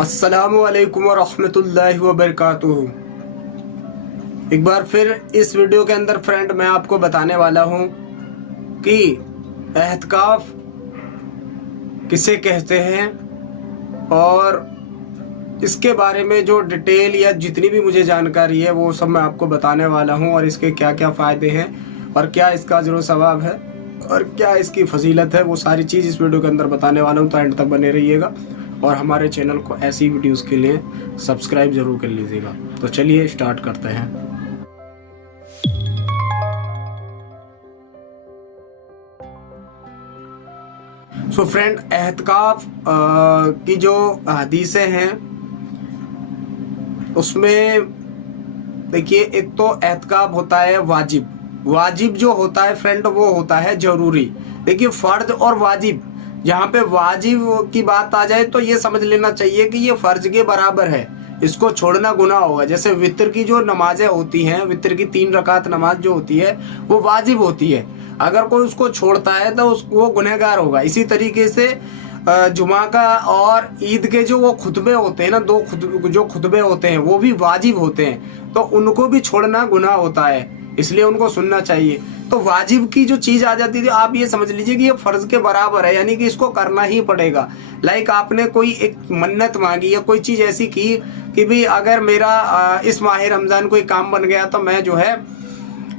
अस्सलामु अलैकुम वरहमतुल्लाहि वबरकातुहू। एक बार फिर इस वीडियो के अंदर फ्रेंड मैं आपको बताने वाला हूँ कि एहतिकाफ किसे कहते हैं और इसके बारे में जो डिटेल या जितनी भी मुझे जानकारी है वो सब मैं आपको बताने वाला हूँ, और इसके क्या क्या फ़ायदे हैं और क्या इसका अजर सवाब है और क्या इसकी फजीलत है, वो सारी चीज़ इस वीडियो के अंदर बताने वाला हूँ। तो एंड तक बने रहिएगा और हमारे चैनल को ऐसी वीडियोस के लिए सब्सक्राइब ज़रूर कर लीजिएगा। तो चलिए स्टार्ट करते हैं। सो फ्रेंड, एहतिकाफ की जो हदीसें हैं उसमें देखिए, एक तो एहतिकाफ होता है वाजिब जो होता है फ्रेंड वो होता है ज़रूरी। देखिए, फ़र्ज और वाजिब, जहाँ पे वाजिब की बात आ जाए तो ये समझ लेना चाहिए कि ये फ़र्ज के बराबर है, इसको छोड़ना गुनाह होगा। जैसे वितर की जो नमाजें होती हैं, वितर की 3 रकात नमाज जो होती है वो वाजिब होती है, अगर कोई उसको छोड़ता है तो वो गुनहगार होगा। इसी तरीके से जुमा का और ईद के जो वो खुतबे होते हैं ना, जो खुतबे होते हैं वो भी वाजिब होते हैं, तो उनको भी छोड़ना गुनाह होता है, इसलिए उनको सुनना चाहिए। तो वाजिब की जो चीज़ आ जाती थी, आप ये समझ लीजिए कि ये फ़र्ज़ के बराबर है, यानी कि इसको करना ही पड़ेगा। लाइक आपने कोई एक मन्नत मांगी या कोई चीज़ ऐसी की कि भाई अगर मेरा इस माह रमज़ान कोई काम बन गया तो मैं जो है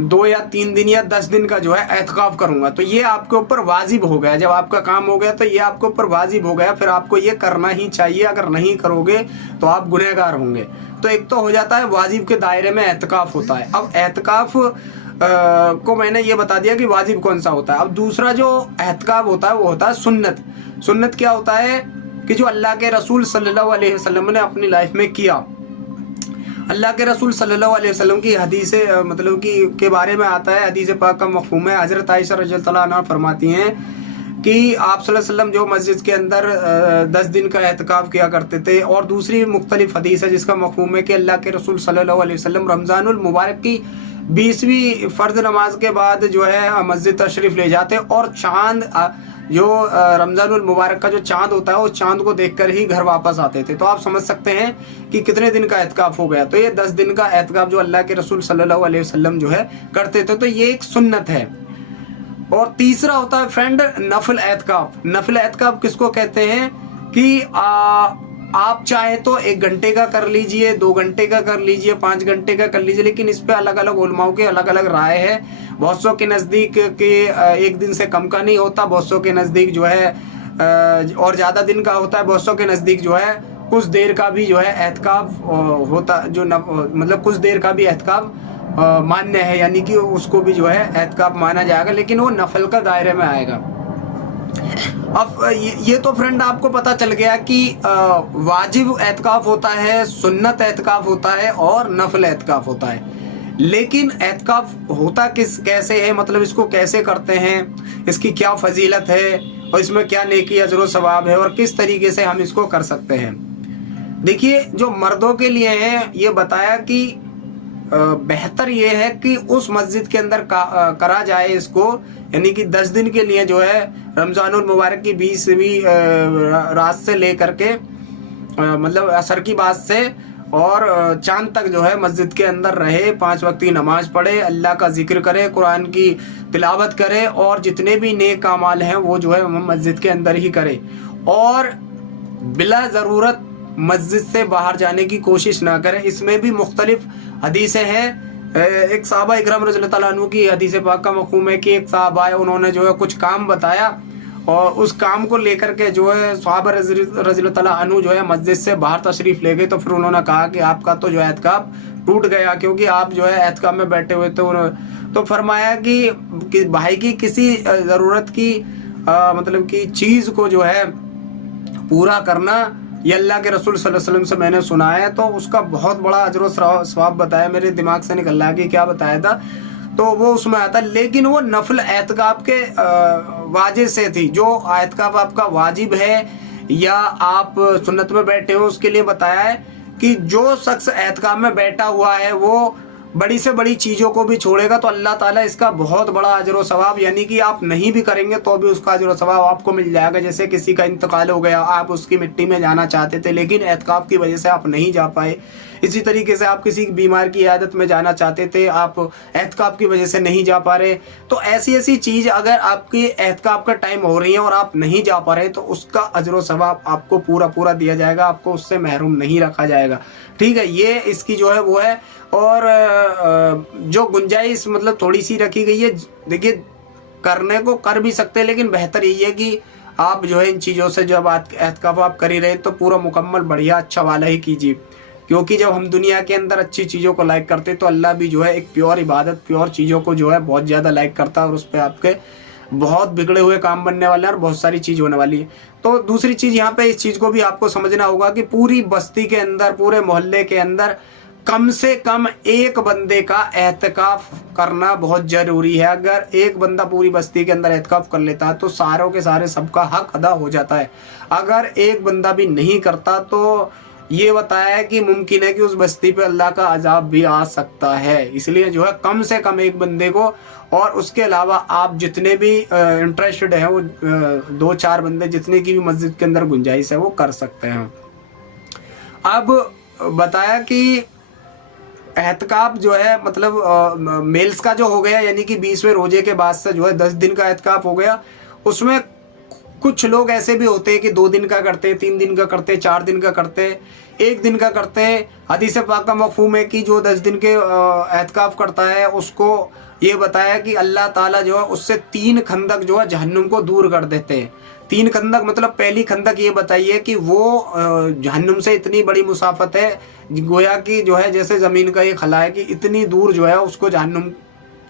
2 या 3 दिन या 10 दिन का जो है एहतिकाफ करूंगा, तो ये आपके ऊपर वाजिब हो गया। जब आपका काम हो गया तो ये आपके ऊपर वाजिब हो गया, फिर आपको ये करना ही चाहिए। अगर नहीं करोगे तो आप गुनहगार होंगे। तो एक तो हो जाता है वाजिब के दायरे में एहतिकाफ होता है। अब एहतिकाफ को मैंने ये बता दिया कि वाजिब कौन सा होता है। अब दूसरा जो एहतिकाफ होता है वो होता है सुन्नत क्या होता है कि जो अल्लाह के रसूल सल्लल्लाहु अलैहि वसल्लम ने अपनी लाइफ में किया। अल्लाह के रसूल सल्लल्लाहु अलैहि वसल्लम की हदीस मतलब कि के बारे में आता है, हदीस पाक का मफ़हूम है। हज़रत आयशा रज़ियल्लाहु अन्हा फरमाती हैं कि आप सल्लल्लाहु अलैहि वसल्लम जो मस्जिद के अंदर 10 दिन का एहतिकाफ किया करते थे। और दूसरी मुख्तलिफ हदीस है जिसका मफ़हूम है कि अल्लाह के रसूल सल्लल्लाहु अलैहि वसल्लम रमज़ानुल मुबारक की 20वीं फ़र्ज नमाज के बाद जो है मस्जिद तशरीफ़ ले जाते और चाँद जो रमज़ानुल मुबारक का जो चाँद होता है उस चाँद को देखकर ही घर वापस आते थे। तो आप समझ सकते हैं कि कितने दिन का एहतिकाफ हो गया। तो ये 10 दिन का एहतिकाफ जो अल्लाह के रसूल सल्लल्लाहु अलैहि वसल्लम जो है करते थे, तो ये एक सुन्नत है। और तीसरा होता है फ्रेंड नफल एहतिकाफ किसको कहते हैं कि आप चाहे तो 1 घंटे का कर लीजिए, 2 घंटे का कर लीजिए, 5 घंटे का कर लीजिए, लेकिन इस पे अलग अलग उलमाओं के अलग अलग राय है। बहुत सौ के नज़दीक के 1 दिन से कम का नहीं होता, बहुत सौ के नज़दीक जो है और ज़्यादा दिन का होता है, बहुत सौ के नज़दीक जो है कुछ देर का भी जो है एहतिकाफ होता, जो मतलब कुछ देर का भी एहतिकाफ मान्य है, यानी कि उसको भी जो है एहतिकाफ माना जाएगा, लेकिन वो नफल का दायरे में आएगा। अब ये तो फ्रेंड आपको पता चल गया कि वाजिब एहतिकाफ होता है, सुन्नत एहतिकाफ होता है और नफल एहतिकाफ होता है। लेकिन एहतिकाफ होता कैसे है, मतलब इसको कैसे करते हैं, इसकी क्या फजीलत है और इसमें क्या नेकी अजर सवाब है और किस तरीके से हम इसको कर सकते हैं। देखिए, जो मर्दों के लिए है ये बताया कि बेहतर ये है कि उस मस्जिद के अंदर करा जाए इसको, यानी कि 10 दिन के लिए जो है रमज़ानुल मुबारक की 20वीं रात से लेकर के मतलब असर की बात से और चांद तक जो है मस्जिद के अंदर रहे, 5 वक्त की नमाज पढ़े, अल्लाह का जिक्र करे, कुरान की तिलावत करे और जितने भी नेक अमाल हैं वो जो है मस्जिद के अंदर ही करे और बिला ज़रूरत मस्जिद से बाहर जाने की कोशिश ना करें। इसमें भी मुख्तलिफ हदीसें हैं। एक सहाबा इकराम रज़ियल्लाहु ताला अन्हु की हदीस पाक का मफ़हूम है कि एक सहाबा है, उन्होंने जो है कुछ काम बताया और उस काम को लेकर के जो है सहाबा रज़ियल्लाहु ताला अन्हु जो है मस्जिद से बाहर तशरीफ़ ले गए। तो फिर उन्होंने कहा कि आपका तो जो एहतिकाफ टूट गया, क्योंकि आप जो है एहतिकाफ में बैठे हुए थे। तो फरमाया कि भाई की किसी ज़रूरत की मतलब कि चीज़ को जो है पूरा करना ये अल्लाह के रसूल सल्लल्लाहु अलैहि वसल्लम से मैंने सुना है, तो उसका बहुत बड़ा अजर सवाब बताया। मेरे दिमाग से निकल रहा कि क्या बताया था, तो वो उसमें आता। लेकिन वो नफल एहतिकाफ के वाजिब से थी। जो एहतिकाफ आपका वाजिब है या आप सुन्नत में बैठे हो उसके लिए बताया है कि जो शख्स एहतिकाफ में बैठा हुआ है वो बड़ी से बड़ी चीज़ों को भी छोड़ेगा तो अल्लाह ताला इसका बहुत बड़ा अजर व सवाब, यानी कि आप नहीं भी करेंगे तो भी उसका अजर व सवाब आपको मिल जाएगा। जैसे किसी का इंतकाल हो गया, आप उसकी मिट्टी में जाना चाहते थे लेकिन एतकाफ की वजह से आप नहीं जा पाए। इसी तरीके से आप किसी बीमार की इयादत में जाना चाहते थे, आप एतकाफ की वजह से नहीं जा पा रहे। तो ऐसी ऐसी चीज़ अगर आपकी एतकाफ का टाइम हो रही है और आप नहीं जा पा रहे तो उसका अजर व सवाब आपको पूरा पूरा दिया जाएगा, आपको उससे महरूम नहीं रखा जाएगा। ठीक है, ये इसकी जो है वो है। और जो गुंजाइश मतलब थोड़ी सी रखी गई है, देखिए करने को कर भी सकते हैं लेकिन बेहतर यही है कि आप जो है इन चीज़ों से जब एतकाफ आप कर ही रहे हैं तो पूरा मुकम्मल बढ़िया अच्छा वाला ही कीजिए, क्योंकि जब हम दुनिया के अंदर अच्छी चीज़ों को लाइक करते हैं तो अल्लाह भी जो है एक प्योर इबादत, प्योर चीज़ों को जो है बहुत ज़्यादा लाइक करता है और उस पर आपके बहुत बिगड़े हुए काम बनने वाले हैं और बहुत सारी चीज़ होने वाली है। तो दूसरी चीज़ यहाँ पे इस चीज़ को भी आपको समझना होगा कि पूरी बस्ती के अंदर, पूरे मोहल्ले के अंदर कम से कम एक बंदे का एहतिकाफ करना बहुत ज़रूरी है। अगर एक बंदा पूरी बस्ती के अंदर एहतिकाफ कर लेता है तो सारों के सारे सबका हक अदा हो जाता है। अगर एक बंदा भी नहीं करता तो ये बताया है कि मुमकिन है कि उस बस्ती पे अल्लाह का अजाब भी आ सकता है। इसलिए जो है कम से कम एक बंदे को, और उसके अलावा आप जितने भी इंटरेस्टेड हैं वो 2-4 बंदे जितने की भी मस्जिद के अंदर गुंजाइश है वो कर सकते हैं। अब बताया कि एहतिकाफ जो है मतलब मेल्स का जो हो गया, यानी कि 20वें रोजे के बाद से जो है 10 दिन का एहतिकाफ हो गया। उसमें कुछ लोग ऐसे भी होते हैं कि 2 दिन का करते, 3 दिन का करते, 4 दिन का करते, 1 दिन का करते हैं। हदीस पाक का मफ़हूम है कि जो 10 दिन के एहतिकाफ करता है उसको ये बताया कि अल्लाह ताला जो है उससे 3 खंदक जो है जहन्नुम को दूर कर देते हैं। 3 खंदक मतलब पहली खंदक ये बताइए कि वो जहन्नुम से इतनी बड़ी मुसाफत है, गोया कि जो है जैसे ज़मीन का ये खला है कि इतनी दूर जो है उसको जहन्नुम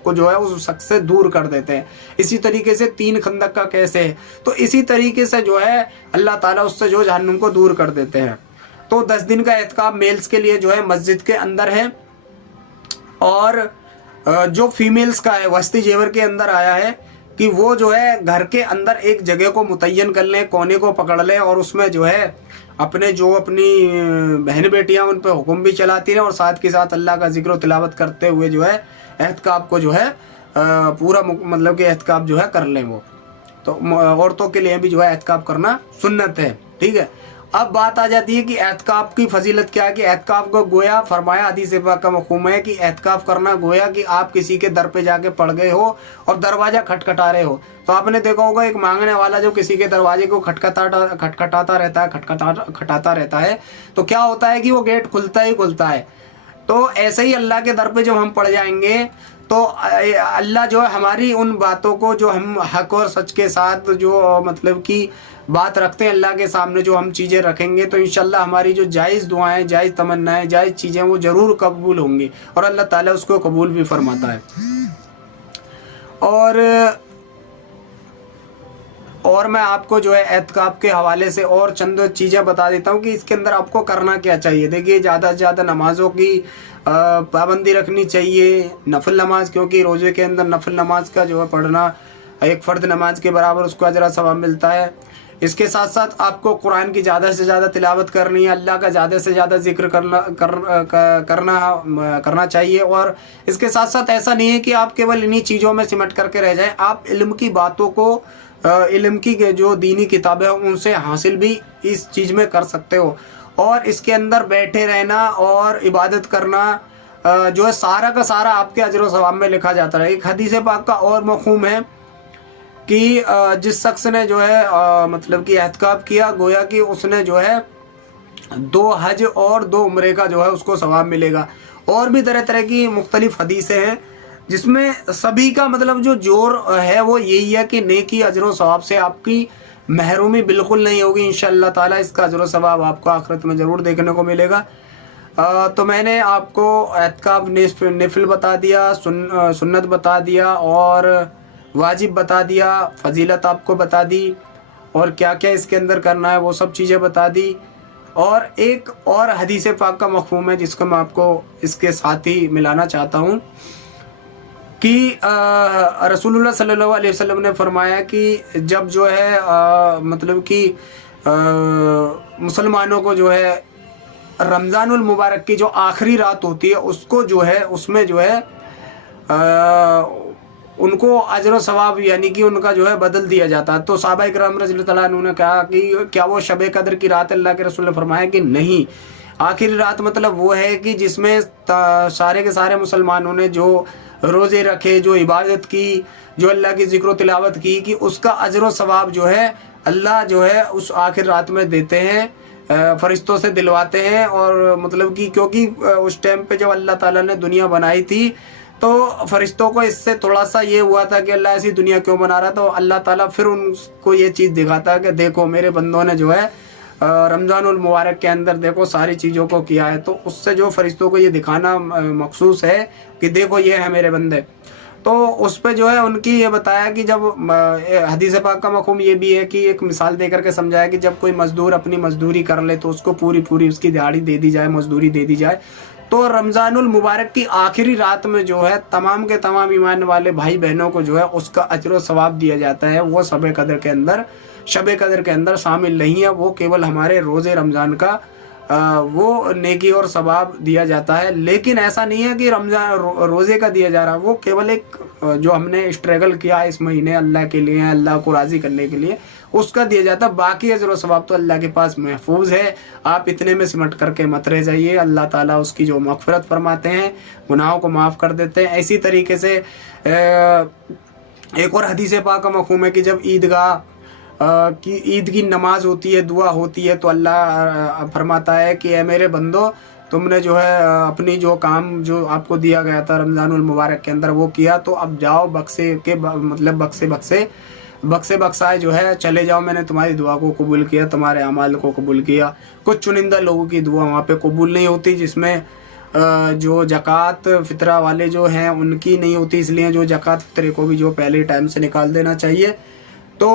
को जो है उस शख्स से दूर कर देते हैं। इसी तरीके से 3 खंदक का कैसे है, तो इसी तरीके से जो है अल्लाह ताला उससे जो जहन्नुम को दूर कर देते हैं। तो 10 दिन का एहतिकाफ मेल्स के लिए जो है मस्जिद के अंदर है, और जो फीमेल्स का है वस्ती जेवर के अंदर आया है कि वो जो है घर के अंदर एक जगह को मुतय्यन कर लें, कोने को पकड़ लें और उसमें जो है अपनी बहन बेटियां उन पर हुक्म भी चलाती रहें और साथ के साथ अल्लाह का जिक्र तिलावत करते हुए जो है एहतिकाफ को जो है पूरा मतलब कि एहतिकाफ जो है कर लें वो। तो औरतों के लिए भी जो है एहतिकाफ करना सुन्नत है। ठीक है, अब बात आ जाती है कि एहतिकाफ की फजीलत क्या है। कि एहतिकाफ को गोया फरमाया, हदीस पाक का मफ़हूम है कि एहतिकाफ करना गोया कि आप किसी के दर पे जाके पड़ गए हो और दरवाज़ा खटखटा रहे हो। तो आपने देखा होगा एक मांगने वाला जो किसी के दरवाजे को खटखटाता रहता है तो क्या होता है कि वो गेट खुलता ही खुलता है। तो ऐसे ही अल्लाह के दर पे जब हम पड़ जाएंगे तो अल्लाह जो है हमारी उन बातों को जो हम हक और सच के साथ जो मतलब कि बात रखते हैं अल्लाह के सामने, जो हम चीज़ें रखेंगे तो इंशाल्लाह हमारी जो जायज़ दुआएं, जायज़ तमन्नाएं, जायज़ चीज़ें वो ज़रूर कबूल होंगी और अल्लाह ताला उसको कबूल भी फरमाता है। और मैं आपको जो है एहतिकाफ के हवाले से और चंद चीज़ें बता देता हूँ कि इसके अंदर आपको करना क्या चाहिए। देखिए ज़्यादा से ज़्यादा नमाज़ों की पाबंदी रखनी चाहिए, नफल नमाज, क्योंकि रोज़े के अंदर नफल नमाज का जो है पढ़ना एक फ़र्द नमाज के बराबर उसको अजर सवाब मिलता है। इसके साथ साथ आपको कुरान की ज़्यादा से ज़्यादा तिलावत करनी है, अल्लाह का ज़्यादा से ज़्यादा जिक्र करना चाहिए। और इसके साथ साथ ऐसा नहीं है कि आप केवल इन्हीं चीज़ों में सिमट करके रह जाएं, आप इल्म की बातों को, इल्म की जो दीनी किताबें हैं उनसे हासिल भी इस चीज़ में कर सकते हो। और इसके अंदर बैठे रहना और इबादत करना जो है सारा का सारा आपके अजर व सवाब में लिखा जाता है। एक हदीस पाक का और मफ़हूम है कि जिस शख्स ने जो है मतलब कि एहतिकाफ किया, गोया कि उसने जो है 2 हज और 2 उम्रे का जो है उसको सवाब मिलेगा। और भी तरह तरह की मुख्तलिफ हदीसें हैं जिसमें सभी का मतलब जो जोर है वो यही है कि नेकी अजर व सवाब से आपकी महरूमी बिल्कुल नहीं होगी। इंशाअल्लाह ताला इसका अजर व सवाब आपको आखिरत में ज़रूर देखने को मिलेगा। तो मैंने आपको एहतिकाफ नफिल बता दिया, सुन्नत बता दिया और वाजिब बता दिया, फजीलत आपको बता दी और क्या क्या इसके अंदर करना है वो सब चीज़ें बता दी। और एक और हदीस पाक का मफ़हूम है जिसको मैं आपको इसके साथ ही मिलाना चाहता हूँ कि रसूलुल्लाह सल्लल्लाहु अलैहि वसल्लम ने फरमाया कि जब जो है मतलब कि मुसलमानों को जो है رمضان المبارک کی جو آخری رات ہوتی ہے اس کو جو ہے اس میں جو ہے ان کو اجر و ثواب یعنی کہ ان کا جو ہے بدل دیا جاتا ہے. تو صحابہ کرام رضی اللہ تعالیٰ عنہ نے کہا کہ کیا وہ شب قدر کی رات اللہ کے رسول نے فرمایا کہ نہیں, آخری رات مطلب وہ ہے کہ جس میں سارے کے سارے مسلمانوں نے جو روزے رکھے, جو عبادت کی, جو اللہ کی ذکر و تلاوت کی, کہ اس کا اجر و ثواب جو ہے اللہ جو ہے اس آخر رات میں دیتے ہیں, فرشتوں سے دلواتے ہیں. اور مطلب کہ کیونکہ اس ٹائم پہ جب اللہ تعالیٰ نے دنیا بنائی تھی تو فرشتوں کو اس سے تھوڑا سا یہ ہوا تھا کہ اللہ ایسی دنیا کیوں بنا رہا, تو اللہ تعالیٰ پھر ان کو یہ چیز دکھاتا ہے کہ دیکھو میرے بندوں نے جو ہے رمضان المبارک کے اندر دیکھو ساری چیزوں کو کیا ہے. تو اس سے جو فرشتوں کو یہ دکھانا مخصوص ہے کہ دیکھو یہ ہے میرے بندے. تو اس پہ جو ہے ان کی یہ بتایا کہ جب حدیث پاک کا مفہوم یہ بھی ہے کہ ایک مثال دے کر کے سمجھایا کہ جب کوئی مزدور اپنی مزدوری کر لے تو اس کو پوری اس کی دیہڑی دے دی جائے, مزدوری دے دی جائے. تو رمضان المبارک کی آخری رات میں جو ہے تمام کے تمام ایمان والے بھائی بہنوں کو جو ہے اس کا اجر و ثواب دیا جاتا ہے. وہ شب قدر کے اندر شامل نہیں ہے, وہ کیول ہمارے روزے رمضان کا وہ نیکی اور ثواب دیا جاتا ہے. لیکن ایسا نہیں ہے کہ رمضان روزے کا دیا جا رہا, وہ کیول ایک جو ہم نے اسٹرگل کیا اس مہینے اللہ کے لیے, اللہ کو راضی کرنے کے لیے, اس کا دیا جاتا ہے. باقی اجر و ثواب تو اللہ کے پاس محفوظ ہے. آپ اتنے میں سمٹ کر کے مت رہ جائیے, اللہ تعالیٰ اس کی جو مغفرت فرماتے ہیں, گناہوں کو معاف کر دیتے ہیں. اسی طریقے سے ایک اور حدیث پاک کا مفہوم ہے کہ جب عید کی نماز ہوتی ہے, دعا ہوتی ہے, تو اللہ فرماتا ہے کہ اے میرے بندو تم نے جو ہے اپنی جو کام جو آپ کو دیا گیا تھا رمضان المبارک کے اندر وہ کیا, تو اب جاؤ بخشے بخشائے جو ہے چلے جاؤ, میں نے تمہاری دعا کو قبول کیا, تمہارے اعمال کو قبول کیا. کچھ چنندہ لوگوں کی دعا وہاں پہ قبول نہیں ہوتی, جس میں جو زکوٰۃ فطرہ والے جو ہیں ان کی نہیں ہوتی, اس لیے جو زکوٰۃ فطرے کو بھی جو پہلے ٹائم سے نکال دینا چاہیے. تو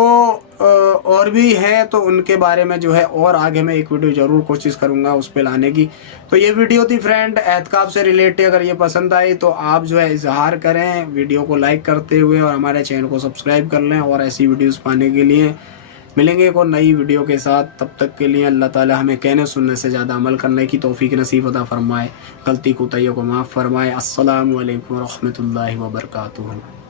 اور بھی ہے, تو ان کے بارے میں جو ہے اور آگے میں ایک ویڈیو ضرور کوشش کروں گا اس پہ لانے کی. تو یہ ویڈیو تھی فرینڈ اعتکاف سے ریلیٹڈ. اگر یہ پسند آئی تو آپ جو ہے اظہار کریں ویڈیو کو لائک کرتے ہوئے, اور ہمارے چینل کو سبسکرائب کر لیں. اور ایسی ویڈیوز پانے کے لیے ملیں گے ایک اور نئی ویڈیو کے ساتھ. تب تک کے لیے اللہ تعالی ہمیں کہنے سننے سے زیادہ عمل کرنے کی توفیق نصیب عطا فرمائے, غلطی کوتاہیوں کو معاف فرمائے. السلام علیکم ورحمۃ اللہ وبرکاتہ.